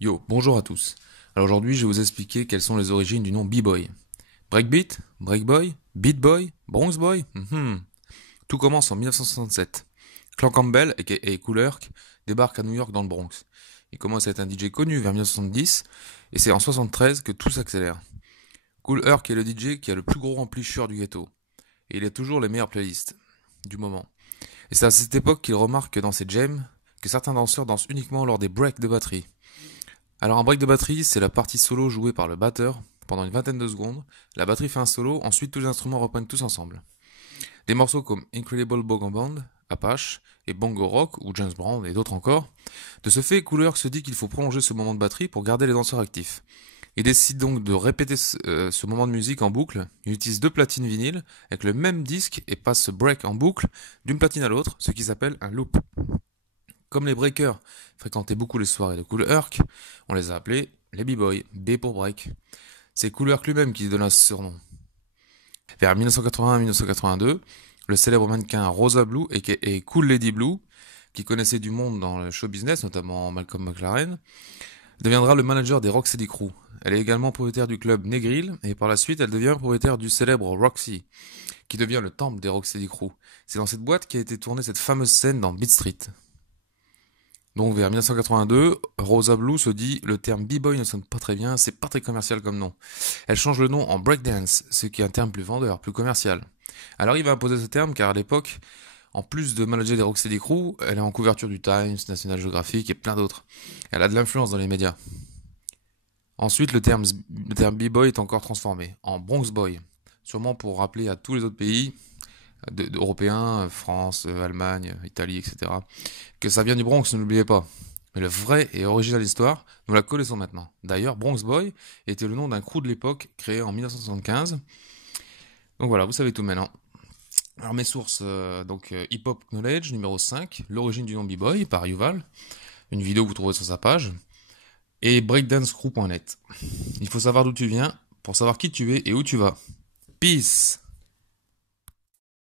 Yo, bonjour à tous. Alors aujourd'hui, je vais vous expliquer quelles sont les origines du nom B-Boy. Breakbeat, Breakboy, Beat Boy, Bronx Boy. Tout commence en 1967. Clan Campbell, aka Kool Herc, débarque à New York dans le Bronx. Il commence à être un DJ connu vers 1970, et c'est en 73 que tout s'accélère. Kool Herc est le DJ qui a le plus gros remplisseur du ghetto, et il a toujours les meilleures playlists du moment. Et c'est à cette époque qu'il remarque dans ses jams que certains danseurs dansent uniquement lors des breaks de batterie. Alors un break de batterie, c'est la partie solo jouée par le batteur pendant une vingtaine de secondes. La batterie fait un solo, ensuite tous les instruments reprennent tous ensemble. Des morceaux comme Incredible Boogie Band, Apache et Bongo Rock ou James Brown et d'autres encore. De ce fait, Kool Herc se dit qu'il faut prolonger ce moment de batterie pour garder les danseurs actifs. Il décide donc de répéter ce moment de musique en boucle. Il utilise deux platines vinyles avec le même disque et passe ce break en boucle d'une platine à l'autre, ce qui s'appelle un loop. Comme les breakers fréquentaient beaucoup les soirées de Kool Herc, on les a appelés les B-Boys, B pour break. C'est Kool Herc lui-même qui donna ce surnom. Vers 1981-1982, le célèbre mannequin Rosa Blue, et Cool Lady Blue, qui connaissait du monde dans le show business, notamment Malcolm McLaren, deviendra le manager des Rocksteady Crew. Elle est également propriétaire du club Negril, et par la suite, elle devient propriétaire du célèbre Roxy, qui devient le temple des Rocksteady Crew. C'est dans cette boîte qu'a été tournée cette fameuse scène dans Beat Street. Donc vers 1982, Rosa Blue se dit le terme B-Boy ne sonne pas très bien, c'est pas très commercial comme nom. Elle change le nom en breakdance, ce qui est un terme plus vendeur, plus commercial. Elle arrive à imposer ce terme car à l'époque, en plus de manager des Rocksteady Crew, elle est en couverture du Times, National Geographic et plein d'autres. Elle a de l'influence dans les médias. Ensuite, le terme B-Boy est encore transformé en Bronx Boy, sûrement pour rappeler à tous les autres pays européens, France, Allemagne, Italie, etc. Que ça vient du Bronx, ne l'oubliez pas. Mais le vrai et original histoire, nous la connaissons maintenant. D'ailleurs, Bronx Boy était le nom d'un crew de l'époque créé en 1975. Donc voilà, vous savez tout maintenant. Alors mes sources, Hip Hop Knowledge numéro 5, l'origine du nom B-Boy par Yuval, une vidéo que vous trouverez sur sa page, et breakdancecrew.net. Il faut savoir d'où tu viens pour savoir qui tu es et où tu vas. Peace!